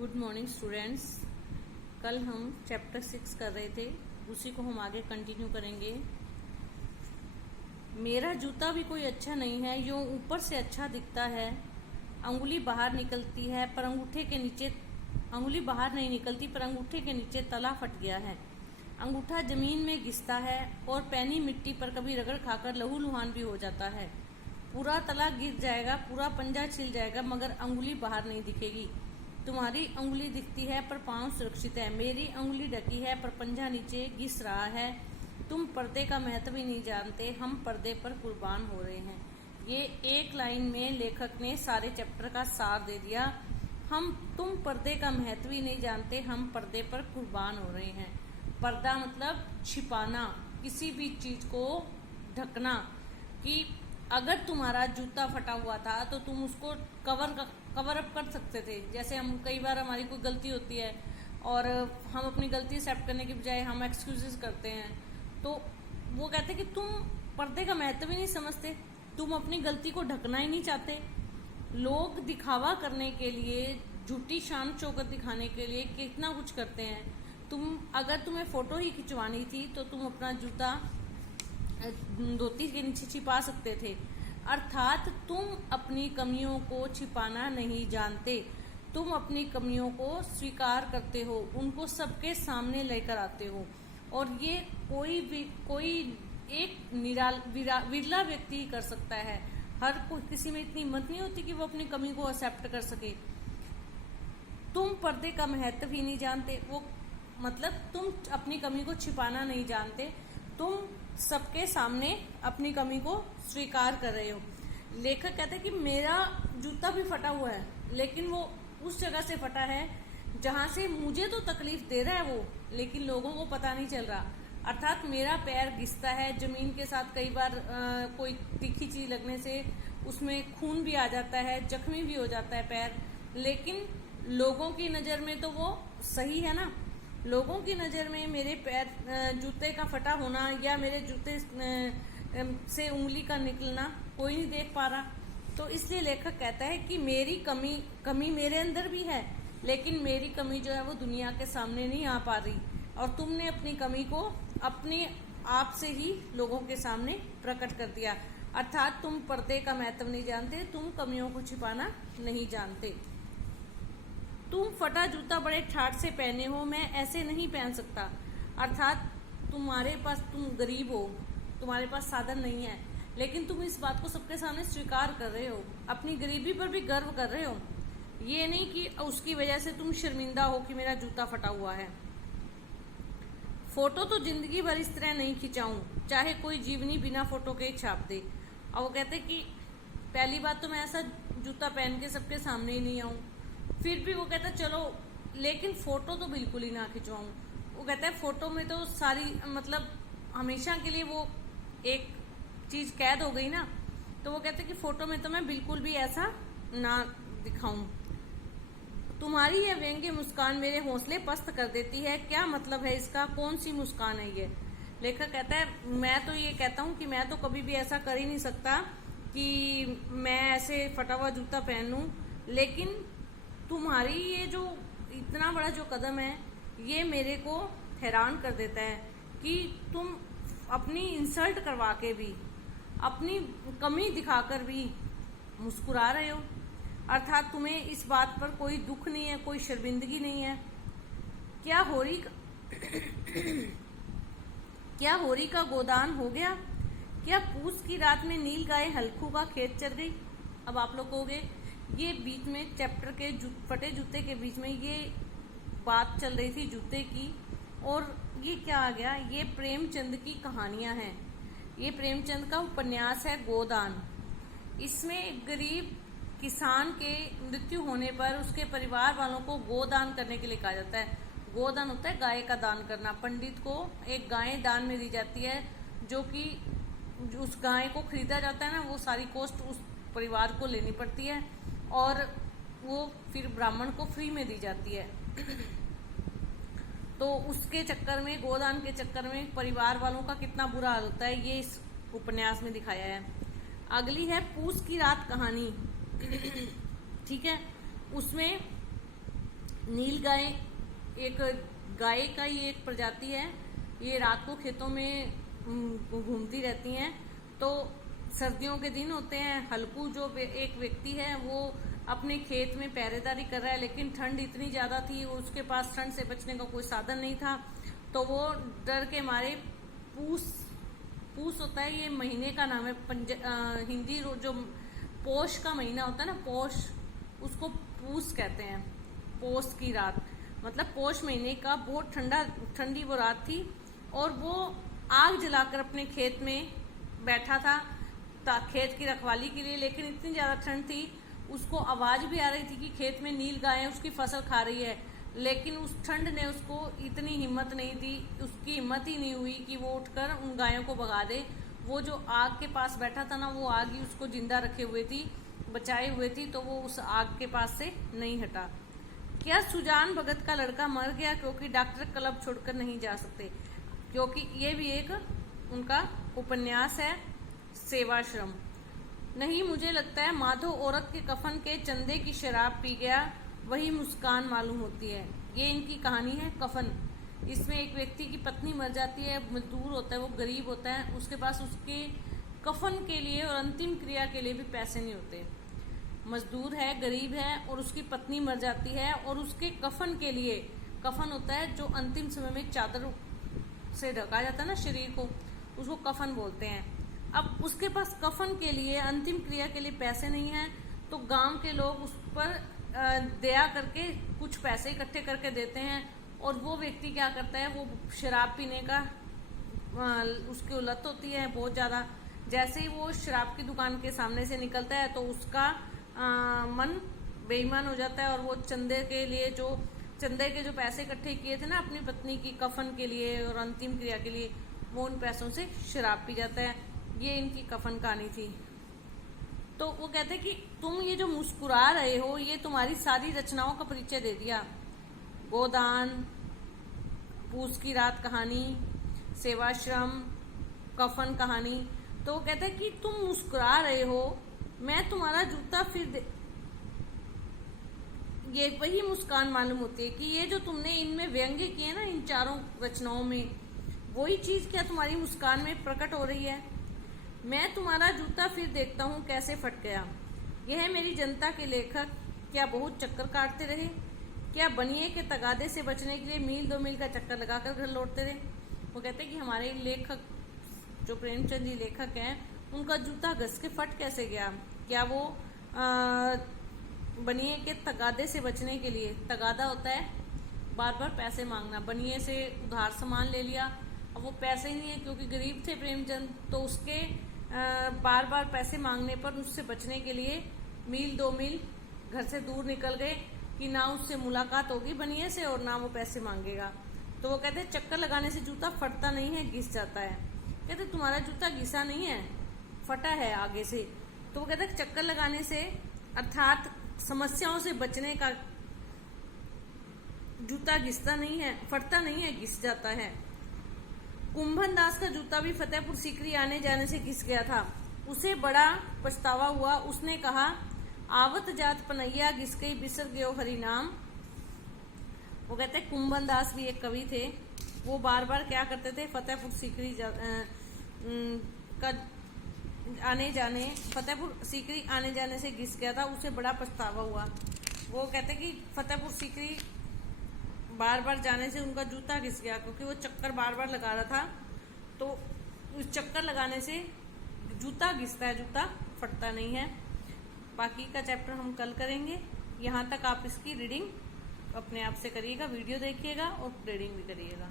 Good morning students. कल हम chapter 6 कर रहे थे, उसी को हम आगे कंटिन्यू करेंगे। मेरा जूता भी कोई अच्छा नहीं है, यूं ऊपर से अच्छा दिखता है। अंगुली बाहर निकलती है पर अंगूठे के नीचे अंगुली बाहर नहीं निकलती पर अंगूठे के नीचे तला फट गया है। अंगूठा जमीन में घिसता है और पैनी मिट्टी पर कभी रगड़ खाकर लहूलुहान भी हो जाता है। पूरा तला गिर जाएगा, पूरा पंजा छिल जाएगा, मगर अंगुली बाहर नहीं दिखेगी। तुम्हारी अंगुली दिखती है पर पांव सुरक्षित है। मेरी अंगुली ढकी है पर पंजा नीचे घिस रहा है। तुम पर्दे का महत्व ही नहीं जानते, हम पर्दे पर कुर्बान हो रहे हैं। ये एक लाइन में लेखक ने सारे चैप्टर का सार दे दिया। तुम पर्दे का महत्व ही नहीं जानते, हम पर्दे पर कुर्बान हो रहे हैं। पर्दा मतलब छिपाना, किसी भी चीज को ढकना। कि अगर तुम्हारा जूता फटा हुआ था तो तुम उसको कवर अप कर सकते थे। जैसे हम कई बार हमारी कोई गलती होती है और हम अपनी गलती एक्सेप्ट करने की बजाय हम एक्सक्यूजेस करते हैं, तो वो कहते हैं कि तुम पर्दे का महत्व ही नहीं समझते, तुम अपनी गलती को ढकना ही नहीं चाहते। लोग दिखावा करने के लिए, झूठी शान शौकत दिखाने के लिए कितना कुछ करते हैं। अगर तुम्हें फोटो ही खिंचवानी थी तो तुम अपना जूता धोती के नीचे छिपा सकते थे। अर्थात तुम अपनी कमियों को छिपाना नहीं जानते, तुम अपनी कमियों को स्वीकार करते हो, उनको सबके सामने लेकर आते हो। और ये कोई एक विरला व्यक्ति ही कर सकता है। हर कोई, किसी में इतनी हिम्मत नहीं होती कि वो अपनी कमी को एक्सेप्ट कर सके। तुम पर्दे का महत्व ही नहीं जानते, वो मतलब तुम अपनी कमी को छिपाना नहीं जानते, तुम सबके सामने अपनी कमी को स्वीकार कर रहे हो। लेखक कहते हैं कि मेरा जूता भी फटा हुआ है, लेकिन वो उस जगह से फटा है जहां से मुझे तो तकलीफ दे रहा है वो, लेकिन लोगों को पता नहीं चल रहा। अर्थात मेरा पैर घिसता है जमीन के साथ, कई बार कोई तीखी चीज लगने से उसमें खून भी आ जाता है, जख्मी भी हो जाता है पैर, लेकिन लोगों की नजर में तो वो सही है ना। लोगों की नज़र में मेरे पैर जूते का फटा होना या मेरे जूते से उंगली का निकलना कोई नहीं देख पा रहा। तो इसलिए लेखक कहता है कि मेरी कमी मेरे अंदर भी है, लेकिन मेरी कमी जो है वो दुनिया के सामने नहीं आ पा रही, और तुमने अपनी कमी को अपने आप से ही लोगों के सामने प्रकट कर दिया। अर्थात तुम पर्दे का महत्व नहीं जानते, तुम कमियों को छिपाना नहीं जानते। तुम फटा जूता बड़े ठाठ से पहने हो, मैं ऐसे नहीं पहन सकता। अर्थात तुम गरीब हो, तुम्हारे पास साधन नहीं है, लेकिन तुम इस बात को सबके सामने स्वीकार कर रहे हो, अपनी गरीबी पर भी गर्व कर रहे हो। ये नहीं कि उसकी वजह से तुम शर्मिंदा हो कि मेरा जूता फटा हुआ है। फोटो तो जिंदगी भर इस तरह नहीं खिंचाऊं, चाहे कोई जीवनी बिना फोटो के छाप दे। और वो कहते कि पहली बात तो मैं ऐसा जूता पहन के सबके सामने ही नहीं आऊं। फिर भी वो कहता है चलो, लेकिन फोटो तो बिल्कुल ही ना खिंचवाऊं। वो कहता है फोटो में तो सारी मतलब हमेशा के लिए वो एक चीज कैद हो गई ना। तो वो कहते कि फोटो में तो मैं बिल्कुल भी ऐसा ना दिखाऊं। तुम्हारी यह व्यंग्य मुस्कान मेरे हौसले पस्त कर देती है। क्या मतलब है इसका? कौन सी मुस्कान है ये? लेखक कहता है मैं तो ये कहता हूँ कि मैं तो कभी भी ऐसा कर ही नहीं सकता कि मैं ऐसे फटा हुआ जूता पहन लूं, लेकिन तुम्हारी ये जो इतना बड़ा जो कदम है ये मेरे को हैरान कर देता है कि तुम अपनी इंसल्ट करवा के भी, अपनी कमी दिखाकर भी मुस्कुरा रहे हो। अर्थात तुम्हें इस बात पर कोई दुख नहीं है, कोई शर्मिंदगी नहीं है। क्या होरी का गोदान हो गया? क्या पूस की रात में नील गाय हल्कू का खेत चर गई? अब आप लोग कहोगे ये बीच में चैप्टर के फटे जूते के बीच में ये बात चल रही थी जूते की, और ये क्या आ गया? ये प्रेमचंद की कहानियां हैं। ये प्रेमचंद का उपन्यास है गोदान। इसमें एक गरीब किसान के मृत्यु होने पर उसके परिवार वालों को गोदान करने के लिए कहा जाता है। गोदान होता है गाय का दान करना। पंडित को एक गाय दान में दी जाती है, जो कि उस गाय को खरीदा जाता है ना, वो सारी कॉस्ट उस परिवार को लेनी पड़ती है, और वो फिर ब्राह्मण को फ्री में दी जाती है। तो उसके चक्कर में, गोदान के चक्कर में परिवार वालों का कितना बुरा हाल होता है, ये इस उपन्यास में दिखाया है। अगली है पूस की रात कहानी। ठीक है, उसमें नील गाय एक गाय का ही एक प्रजाति है। ये रात को खेतों में घूमती रहती हैं। तो सर्दियों के दिन होते हैं, हल्कू जो एक व्यक्ति है वो अपने खेत में पहरेदारी कर रहा है, लेकिन ठंड इतनी ज़्यादा थी, उसके पास ठंड से बचने का कोई साधन नहीं था। तो वो डर के मारे पूस होता है, ये महीने का नाम है। हिंदी जो पोष का महीना होता है ना, पोष, उसको पूस कहते हैं। पोष की रात मतलब पोष महीने का बहुत ठंडी वो रात थी, और वो आग जलाकर अपने खेत में बैठा था खेत की रखवाली के लिए। लेकिन इतनी ज़्यादा ठंड थी, उसको आवाज़ भी आ रही थी कि खेत में नील गाय उसकी फसल खा रही है, लेकिन उस ठंड ने उसको इतनी हिम्मत नहीं दी, उसकी हिम्मत ही नहीं हुई कि वो उठकर उन गायों को भगा दे। वो जो आग के पास बैठा था ना, वो आग ही उसको जिंदा रखे हुए थी, बचाए हुए थी, तो वो उस आग के पास से नहीं हटा। क्या सुजान भगत का लड़का मर गया क्योंकि डॉक्टर क्लब छोड़कर नहीं जा सकते? क्योंकि ये भी एक उनका उपन्यास है, सेवाश्रम। नहीं, मुझे लगता है माधव औरत के कफन के चंदे की शराब पी गया, वही मुस्कान मालूम होती है। ये इनकी कहानी है कफन। इसमें एक व्यक्ति की पत्नी मर जाती है, मजदूर होता है, वो गरीब होता है, उसके पास उसके कफन के लिए और अंतिम क्रिया के लिए भी पैसे नहीं होते। मजदूर है, गरीब है, और उसकी पत्नी मर जाती है, और उसके कफन के लिए, कफन होता है जो अंतिम समय में चादर से ढका जाता है ना शरीर को, उसको कफन बोलते हैं। अब उसके पास कफन के लिए, अंतिम क्रिया के लिए पैसे नहीं हैं, तो गांव के लोग उस पर दया करके कुछ पैसे इकट्ठे करके देते हैं, और वो व्यक्ति क्या करता है, वो शराब पीने का उसकी लत होती है बहुत ज़्यादा। जैसे ही वो शराब की दुकान के सामने से निकलता है तो उसका मन बेईमान हो जाता है, और वो चंदे के जो पैसे इकट्ठे किए थे ना अपनी पत्नी की कफन के लिए और अंतिम क्रिया के लिए, वो उन पैसों से शराब पी जाता है। ये इनकी कफन कहानी थी। तो वो कहते हैं कि तुम ये जो मुस्कुरा रहे हो, ये तुम्हारी सारी रचनाओं का परिचय दे दिया। गोदान, पूस की रात कहानी, सेवाश्रम, कफन कहानी। तो वो कहते हैं कि तुम मुस्कुरा रहे हो, मैं तुम्हारा जूता फिर ये वही मुस्कान मालूम होती है कि ये जो तुमने इनमें व्यंग्य किए ना, इन चारों रचनाओं में, वही चीज क्या तुम्हारी मुस्कान में प्रकट हो रही है। मैं तुम्हारा जूता फिर देखता हूँ कैसे फट गया। यह मेरी जनता के लेखक क्या बहुत चक्कर काटते रहे? क्या बनिए के तगादे से बचने के लिए मील 2 मील का चक्कर लगाकर घर लौटते रहे? वो कहते हैं कि हमारे लेखक जो प्रेमचंद जी लेखक हैं, उनका जूता घस के फट कैसे गया? क्या वो बनिए के तगादे से बचने के लिए, तगादा होता है बार बार पैसे मांगना, बनिए से उधार सामान ले लिया, अब वो पैसे ही नहीं है क्योंकि गरीब थे प्रेमचंद, तो उसके बार बार पैसे मांगने पर उससे बचने के लिए मील 2 मील घर से दूर निकल गए कि ना उससे मुलाकात होगी बनिए से और ना वो पैसे मांगेगा। तो वो कहते हैं चक्कर लगाने से जूता फटता नहीं है, घिस जाता है। कहते तुम्हारा जूता घिसा नहीं है, फटा है आगे से। तो वो कहते हैं चक्कर लगाने से अर्थात समस्याओं से बचने का जूता घिसता नहीं है, फटता नहीं है, घिस जाता है। कुंभन दास का जूता भी फतेहपुर सीकरी आने जाने से घिस गया था, उसे बड़ा पछतावा हुआ। उसने कहा आवत जात पनैया घिस गई बिसर गयो हरि नाम। वो कहते हैं कुंभन दास भी एक कवि थे, वो बार बार क्या करते थे, फतेहपुर सीकरी का फतेहपुर सीकरी आने जाने से घिस गया था, उसे बड़ा पछतावा हुआ। वो कहते कि फतेहपुर सीकरी बार बार जाने से उनका जूता घिस गया क्योंकि वो चक्कर बार बार लगा रहा था। तो उस चक्कर लगाने से जूता घिसता है, जूता फटता नहीं है। बाकी का चैप्टर हम कल करेंगे। यहाँ तक आप इसकी रीडिंग अपने आप से करिएगा, वीडियो देखिएगा और रीडिंग भी करिएगा।